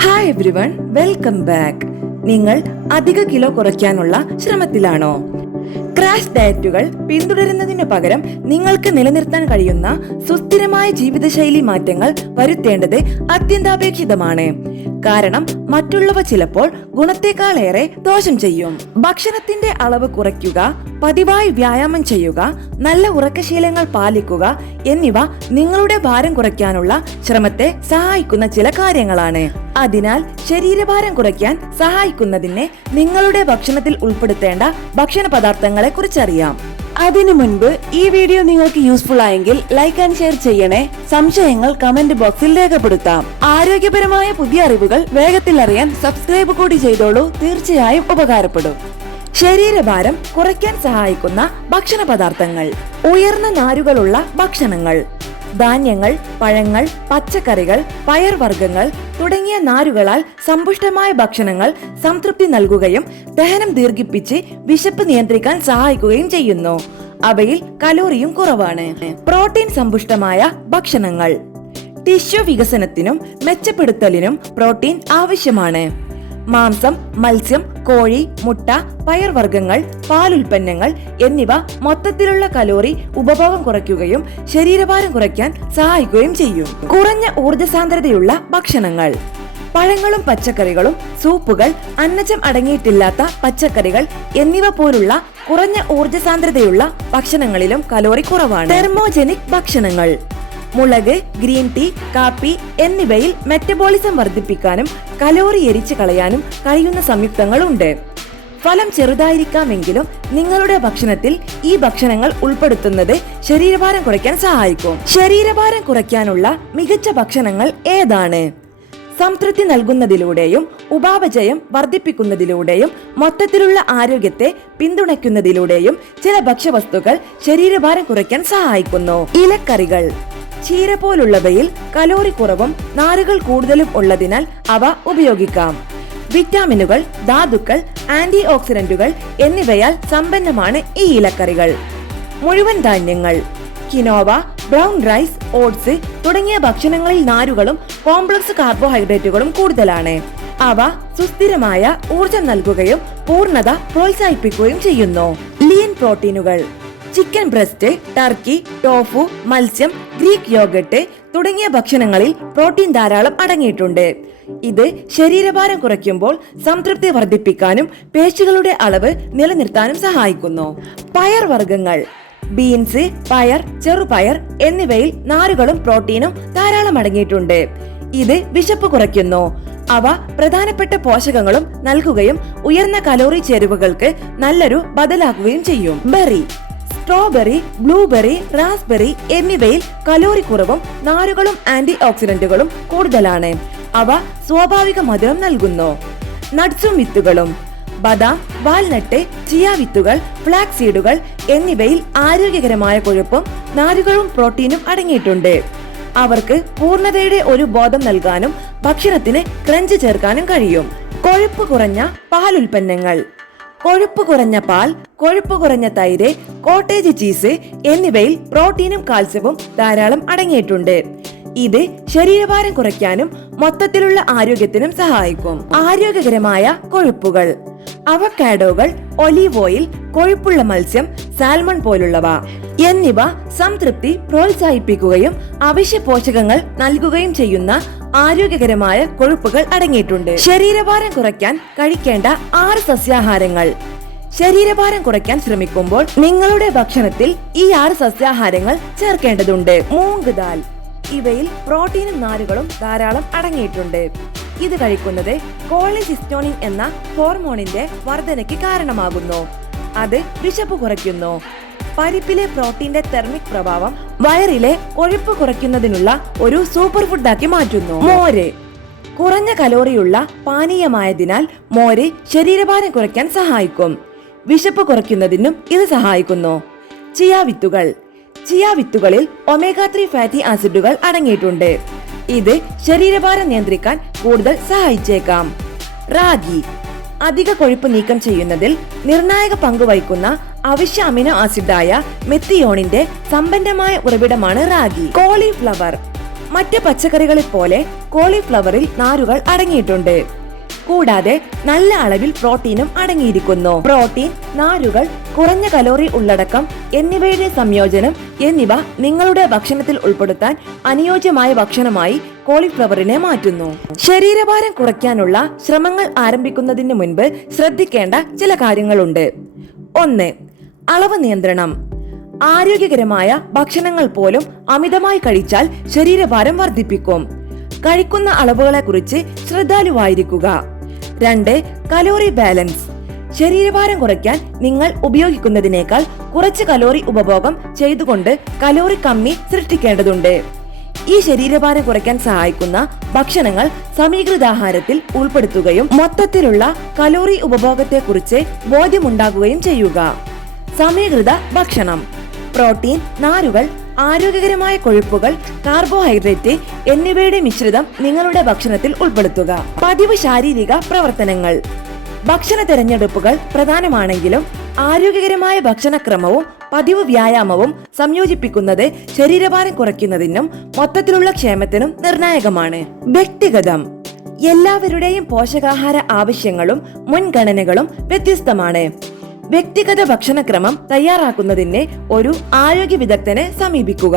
Hi everyone, welcome back. നിങ്ങൾ അധിക kilo കുറയ്ക്കാനുള്ള ശ്രമത്തിലാണോ? ക്രാഷ് ഡയറ്റുകൾ പിന്തുടരുന്നതിനു പകരം നിങ്ങൾക്ക് നിലനിർത്താൻ കഴിയുന്ന സുസ്ഥിരമായ ജീവിതശൈലി മാറ്റങ്ങൾ വരുത്തേണ്ടത് അത്യന്താപേക്ഷിതമാണ്. കാരണം മറ്റുള്ളവ ചിലപ്പോൾ ഗുണത്തെക്കാളേറെ ദോഷം ചെയ്യും. ഭക്ഷണത്തിന്റെ അളവ് കുറയ്ക്കുക, പതിവായി വ്യായാമം ചെയ്യുക, നല്ല ഉറക്കശീലങ്ങൾ പാലിക്കുക എന്നിവ നിങ്ങളുടെ ഭാരം കുറയ്ക്കാനുള്ള ശ്രമത്തെ സഹായിക്കുന്ന ചില കാര്യങ്ങളാണ്. അതിനാൽ ശരീരഭാരം കുറയ്ക്കാൻ സഹായിക്കുന്നതിന് നിങ്ങളുടെ ഭക്ഷണത്തിൽ ഉൾപ്പെടുത്തേണ്ട ഭക്ഷണ പദാർത്ഥങ്ങളെ കുറിച്ചറിയാം. അതിനു മുൻപ് ഈ വീഡിയോ നിങ്ങൾക്ക് യൂസ്ഫുൾ ആയെങ്കിൽ ലൈക്ക് ആൻഡ് ഷെയർ ചെയ്യണേ. സംശയങ്ങൾ കമന്റ് ബോക്സിൽ രേഖപ്പെടുത്താം. ആരോഗ്യപരമായ പുതിയ അറിവുകൾ വേഗത്തിൽ അറിയാൻ സബ്സ്ക്രൈബ് കൂടി ചെയ്തോളൂ. തീർച്ചയായും ഉപകാരപ്പെടും. ശരീരഭാരം കുറയ്ക്കാൻ സഹായിക്കുന്ന ഭക്ഷണ പദാർത്ഥങ്ങൾ: ഉയർന്ന നാരുകളുള്ള ഭക്ഷണങ്ങൾ, ധാന്യങ്ങൾ, പഴങ്ങൾ, പച്ചക്കറികൾ, പയർവർഗ്ഗങ്ങൾ തുടങ്ങിയ നാരുകളാൽ സമ്പുഷ്ടമായ ഭക്ഷണങ്ങൾ സംതൃപ്തി നൽകുകയും ദഹനം ദീർഘിപ്പിച്ച് വിശപ്പ് നിയന്ത്രിക്കാൻ സഹായിക്കുകയും ചെയ്യുന്നു. അവയിൽ കലോറിയും കുറവാണ്. പ്രോട്ടീൻ സമ്പുഷ്ടമായ ഭക്ഷണങ്ങൾ: ടിഷ്യൂ വികസനത്തിനും മെച്ചപ്പെടുത്തലിനും പ്രോട്ടീൻ ആവശ്യമാണ്. മാംസം, മത്സ്യം, കോഴി, മുട്ട, പയർവർഗ്ഗങ്ങൾ, പാലുൽപ്പന്നങ്ങൾ എന്നിവ മൊത്തത്തിലുള്ള കലോറി ഉപഭോഗം കുറയ്ക്കുകയും ശരീരഭാരം കുറയ്ക്കാൻ സഹായിക്കുകയും ചെയ്യും. കുറഞ്ഞ ഊർജ്ജസാന്ദ്രതയുള്ള ഭക്ഷണങ്ങൾ: പഴങ്ങളും പച്ചക്കറികളും, സൂപ്പുകൾ, അന്നജം അടങ്ങിയിട്ടില്ലാത്ത പച്ചക്കറികൾ എന്നിവ പോലുള്ള കുറഞ്ഞ ഊർജ്ജസാന്ദ്രതയുള്ള ഭക്ഷണങ്ങളിലും കലോറി കുറവാണ്. തെർമോജനിക് ഭക്ഷണങ്ങൾ: മുളക്, ഗ്രീൻ ടീ, കാപ്പി എന്നിവയിൽ മെറ്റബോളിസം വർദ്ധിപ്പിക്കാനും കലോറി എരിച്ചു കളയാനും കഴിയുന്ന സംയുക്തങ്ങളുണ്ട്. ഫലം ചെറുതായിരിക്കാമെങ്കിലും നിങ്ങളുടെ ഭക്ഷണത്തിൽ ഈ ഭക്ഷണങ്ങൾ ഉൾപ്പെടുത്തുന്നത് ശരീരഭാരം കുറയ്ക്കാൻ സഹായിക്കും. ശരീരഭാരം കുറയ്ക്കാനുള്ള മികച്ച ഭക്ഷണങ്ങൾ ഏതാണ്? സംതൃപ്തി നൽകുന്നതിലൂടെയും ഉപാപചയം വർദ്ധിപ്പിക്കുന്നതിലൂടെയും മൊത്തത്തിലുള്ള ആരോഗ്യത്തെ പിന്തുണയ്ക്കുന്നതിലൂടെയും ചില ഭക്ഷ്യവസ്തുക്കൾ ശരീരഭാരം കുറയ്ക്കാൻ സഹായിക്കുന്നു. ഇലക്കറികൾ: ചീര പോലുള്ളവയിൽ കലോറി കുറവും നാരുകൾ കൂടുതലും ഉള്ളതിനാൽ അവ ഉപയോഗിക്കാം. വിറ്റാമിനുകൾ, ധാതുക്കൾ, ആന്റി ഓക്സിഡന്റുകൾ എന്നിവയാൽ സമ്പന്നമാണ് ഈ ഇലക്കറികൾ. മുഴുവൻ ധാന്യങ്ങൾ: കിനോവ, ബ്രൗൺ റൈസ്, ഓട്സ് തുടങ്ങിയ ഭക്ഷണങ്ങളിൽ നാരുകളും കോംപ്ലക്സ് കാർബോഹൈഡ്രേറ്റുകളും കൂടുതലാണ്. അവ സുസ്ഥിരമായ ഊർജം നൽകുകയും പൂർണ്ണത പ്രോത്സാഹിപ്പിക്കുകയും ചെയ്യുന്നു. ലീൻ പ്രോട്ടീനുകൾ: ചിക്കൻ ബ്രസ്റ്റ്, ടർക്കി, ടോഫു, മത്സ്യം, ഗ്രീക്ക് യോഗട്ട് തുടങ്ങിയ ഭക്ഷണങ്ങളിൽ പ്രോട്ടീൻ ധാരാളം അടങ്ങിയിട്ടുണ്ട്. ഇത് ശരീരഭാരം കുറയ്ക്കുമ്പോൾ സംതൃപ്തി വർദ്ധിപ്പിക്കാനും പേശികളുടെ അളവ് നിലനിർത്താനും സഹായിക്കുന്നു. പയർവർഗ്ഗങ്ങൾ: ബീൻസ്, പയർ, ചെറുപയർ എന്നിവയിൽ നാരുകളും പ്രോട്ടീനും ധാരാളം അടങ്ങിയിട്ടുണ്ട്. ഇത് വിശപ്പ് കുറയ്ക്കുന്നു. അവ പ്രധാനപ്പെട്ട പോഷകങ്ങളും നൽകുകയും ഉയർന്ന കലോറി ചേരുവകൾക്ക് നല്ലൊരു ബദലാക്കുകയും ചെയ്യും. ബെറി: സ്ട്രോബെറി, ബ്ലൂബെറി, റാസ്ബെറി എന്നിവയിൽ കലോറി കുറവും നാരുകളും ആന്റി ഓക്സിഡന്റുകളും കൂടുതലാണ്. അവ സ്വാഭാവിക മധുരം നൽകുന്നു. നട്ട്സും വിത്തുകളും: ബദാം, വാൽനട്ട്, ചിയ വിത്തുകൾ, ഫ്ലാക്സ് സീഡുകൾ എന്നിവയിൽ ആരോഗ്യകരമായ കൊഴുപ്പും നാരുകളും പ്രോട്ടീനും അടങ്ങിയിട്ടുണ്ട്. അവർക്ക് പൂർണ്ണതയുടെ ഒരു ബോധം നൽകാനും ഭക്ഷണത്തിന് ക്രഞ്ച് ചേർക്കാനും കഴിയും. കൊഴുപ്പ് കുറഞ്ഞ പാലുൽപ്പന്നങ്ങൾ: കൊഴുപ്പ് കുറഞ്ഞ പാൽ, കൊഴുപ്പ് കുറഞ്ഞ തൈര്, കോട്ടേജ് ചീസ് എന്നിവയിൽ പ്രോട്ടീനും കാൽസ്യവും ധാരാളം അടങ്ങിയിട്ടുണ്ട്. ഇത് ശരീരഭാരം കുറയ്ക്കാനും മൊത്തത്തിലുള്ള ആരോഗ്യത്തിനും സഹായിക്കും. ആരോഗ്യകരമായ കൊഴുപ്പുകൾ: അവക്കാഡോകൾ, ഒലീവ് ഓയിൽ, കൊഴുപ്പുള്ള മത്സ്യം, സാൽമൺ പോലുള്ളവ എന്നിവ സംതൃപ്തി പ്രോത്സാഹിപ്പിക്കുകയും അവശ്യ പോഷകങ്ങൾ നൽകുകയും ചെയ്യുന്ന ആരോഗ്യകരമായ കൊഴുപ്പുകൾ അടങ്ങിയിട്ടുണ്ട്. ശരീരഭാരം കുറയ്ക്കാൻ കഴിക്കേണ്ട 6 സസ്യാഹാരങ്ങൾ: ശരീരഭാരം കുറയ്ക്കാൻ ശ്രമിക്കുമ്പോൾ നിങ്ങളുടെ ഭക്ഷണത്തിൽ ഈ 6 സസ്യാഹാരങ്ങൾ ചേർക്കേണ്ടതുണ്ട്. മൂംഗ് ദാൽ: ഇവയിൽ പ്രോട്ടീനും നാരുകളും ധാരാളം അടങ്ങിയിട്ടുണ്ട്. ഇത് കഴിക്കുന്നത് കോളിസിസ്റ്റോണിൻ എന്ന ഹോർമോണിന്റെ വർധനയ്ക്ക് കാരണമാകുന്നു. അത് വിശപ്പ് കുറയ്ക്കുന്നു. പരിപ്പിലെ പ്രോട്ടീന്റെ തെർമിക് പ്രഭാവം വയറിലെ കൊഴുപ്പ് കുറയ്ക്കുന്നതിനുള്ള ഒരു സൂപ്പർ ഫുഡാക്കി മാറ്റുന്നു. മോര്: കുറഞ്ഞ കലോറിയുള്ള പാനീയമായതിനാൽ മോര് ശരീരഭാരം കുറയ്ക്കാൻ സഹായിക്കും. വിശപ്പ് കുറയ്ക്കുന്നതിനും ഇത് സഹായിക്കുന്നു. ചിയ വിത്തുകൾ: ചിയ വിത്തുകളിൽ ഒമേഗ 3 ഫാറ്റി ആസിഡുകൾ അടങ്ങിയിട്ടുണ്ട്. ഇത് ശരീരഭാരം നിയന്ത്രിക്കാൻ കൂടുതൽ സഹായിച്ചേക്കാം. റാഗി: അധിക കൊഴുപ്പ് നീക്കം ചെയ്യുന്നതിൽ നിർണായക പങ്ക് വഹിക്കുന്ന അവശ്യ അമിനോ ആസിഡായ മെത്തിയോണിന്റെ സമ്പന്നമായ ഉറവിടമാണ് റാഗി. കോളിഫ്ലവർ: മറ്റ് പച്ചക്കറികളെ പോലെ കോളിഫ്ലവറിൽ നാരുകൾ അടങ്ങിയിട്ടുണ്ട്. കൂടാതെ നല്ല അളവിൽ പ്രോട്ടീനും അടങ്ങിയിരിക്കുന്നു. പ്രോട്ടീൻ, നാരുകൾ, കുറഞ്ഞ കലോറി ഉള്ളടക്കം എന്നിവയുടെ സംയോജനം എന്നിവ നിങ്ങളുടെ ഭക്ഷണത്തിൽ ഉൾപ്പെടുത്താൻ അനുയോജ്യമായ ഭക്ഷണമായി കോളിഫ്ലവറിനെ മാറ്റുന്നു. ശരീരഭാരം കുറയ്ക്കാനുള്ള ശ്രമങ്ങൾ ആരംഭിക്കുന്നതിന് മുൻപ് ശ്രദ്ധിക്കേണ്ട ചില കാര്യങ്ങളുണ്ട്. 1. അളവ് നിയന്ത്രണം. ആരോഗ്യകരമായ ഭക്ഷണങ്ങൾ പോലും അമിതമായി കഴിച്ചാൽ ശരീരഭാരം വർദ്ധിപ്പിക്കും. കഴിക്കുന്ന അളവുകളെ കുറിച്ച് ശ്രദ്ധാലുവായിരിക്കുക. 2. Calorie balance. ശരീരഭാരം കുറയ്ക്കാൻ നിങ്ങൾ ഉപയോഗിക്കുന്നതിനേക്കാൾ കുറച്ച് കലോറി ഉപഭോഗം ചെയ്തുകൊണ്ട് കലോറി കമ്മി സൃഷ്ടിക്കേണ്ടതുണ്ട്. ഈ ശരീരഭാരം കുറയ്ക്കാൻ സഹായിക്കുന്ന ഭക്ഷണങ്ങൾ സമീകൃതാഹാരത്തിൽ ഉൾപ്പെടുത്തുകയും മൊത്തത്തിലുള്ള കലോറി ഉപഭോഗത്തെക്കുറിച്ച് ബോധ്യമുണ്ടാകുകയും ചെയ്യുക. സമീകൃത ഭക്ഷണം. പ്രോട്ടീൻ, നാരുകൾ, ആരോഗ്യകരമായ കൊഴുപ്പുകൾ, കാർബോഹൈഡ്രേറ്റ് എന്നിവയുടെ മിശ്രിതം നിങ്ങളുടെ ഭക്ഷണത്തിൽ ഉൾപ്പെടുത്തുക. പതിവ് ശാരീരിക പ്രവർത്തനങ്ങൾ. ഭക്ഷണ തിരഞ്ഞെടുപ്പുകൾ പ്രധാനമാണെങ്കിലും ആരോഗ്യകരമായ ഭക്ഷണക്രമവും പതിവ് വ്യായാമവും സംയോജിപ്പിക്കുന്നത് ശരീരഭാരം കുറയ്ക്കുന്നതിനും മൊത്തത്തിലുള്ള ക്ഷേമത്തിനും നിർണായകമാണ്. വ്യക്തിഗതം. എല്ലാവരുടെയും പോഷകാഹാര ആവശ്യങ്ങളും മുൻഗണനകളും വ്യത്യസ്തമാണ്. വ്യക്തിഗത ഭക്ഷണക്രമം തയ്യാറാക്കുന്നതിന് ഒരു ആരോഗ്യ വിദഗ്ധനെ സമീപിക്കുക.